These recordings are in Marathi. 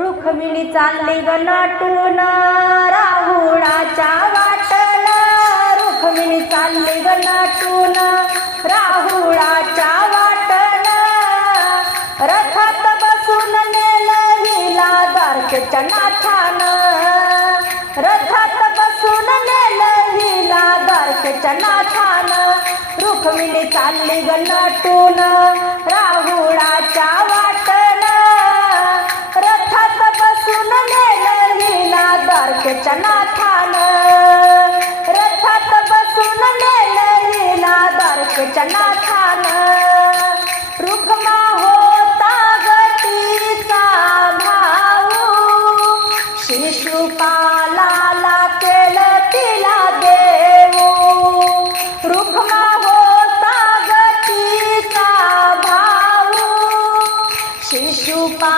रुक्मिणी चालली ग नटून राहुळाच्या वाटण. रुक्मिणी चालली ग नटून राहुळाच्या वाटण. रथात बसून नेलं हिला द्वारकेच्या नाथान. रथात बसून नेलं हिला द्वारकेच्या नाथान. रुक्मिणी चालली ग नटून राहुळाच्या द्वारकेच्या नाथान रथात बसून नेलं हिला द्वारकेच्या नाथान रुक्मा होता गतीचा भाऊ शिशुपालाला केलं तिला देऊ. रुक्मा होता गतीचा भाऊ शिशुपा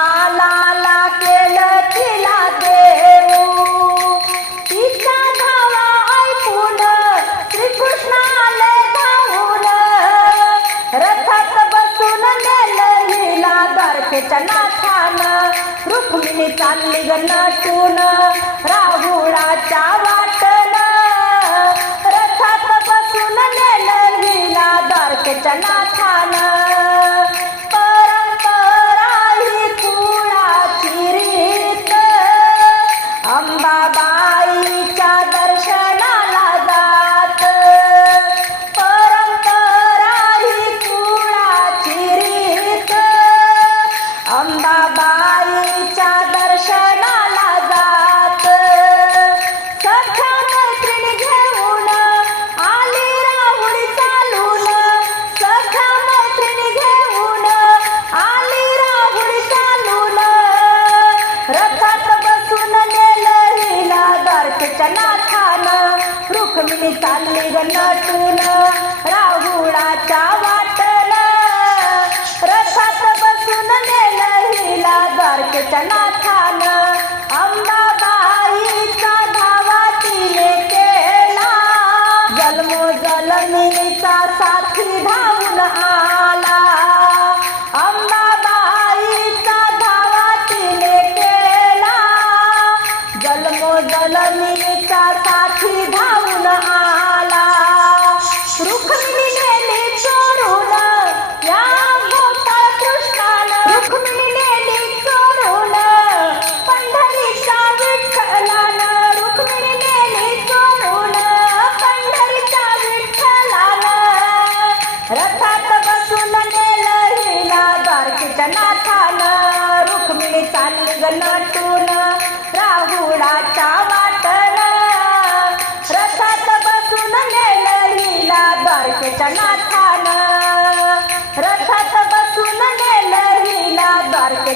द्वारकेच्या नाथान रुक्मिणी चालली ग नटून राहुळाच्या द्वारकेच्या नाथान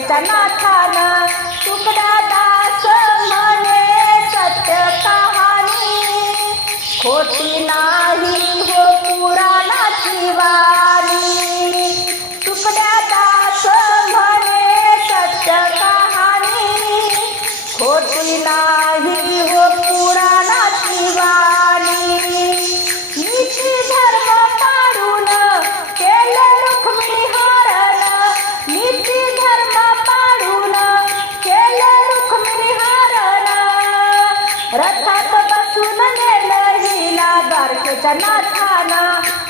नाथान तुकडा दास म्हणे सत्य कहाणी खोटी नाही हो पुराणाची वाणी. तुकड्या दास म्हणे सत्य कहाणी खोटी नाही हो पुराणाची रथात बसून नेलं हिला द्वारकेच्या नाथाना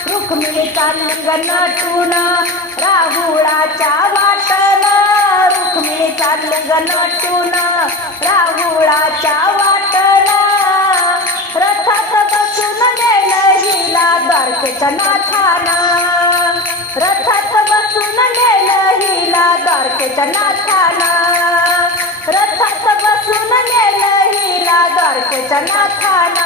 रुक्मिणीचा चालली नटून राहुळाच्या वाटण रुक्मिणीचा चालली नटून राहुळाच्या वाटण रथात बसून नेलं हिला द्वारकेच्या नाथाना रथात बसून नेलं हिला द्वारकेच्या ಜಗನ್ನಾಥ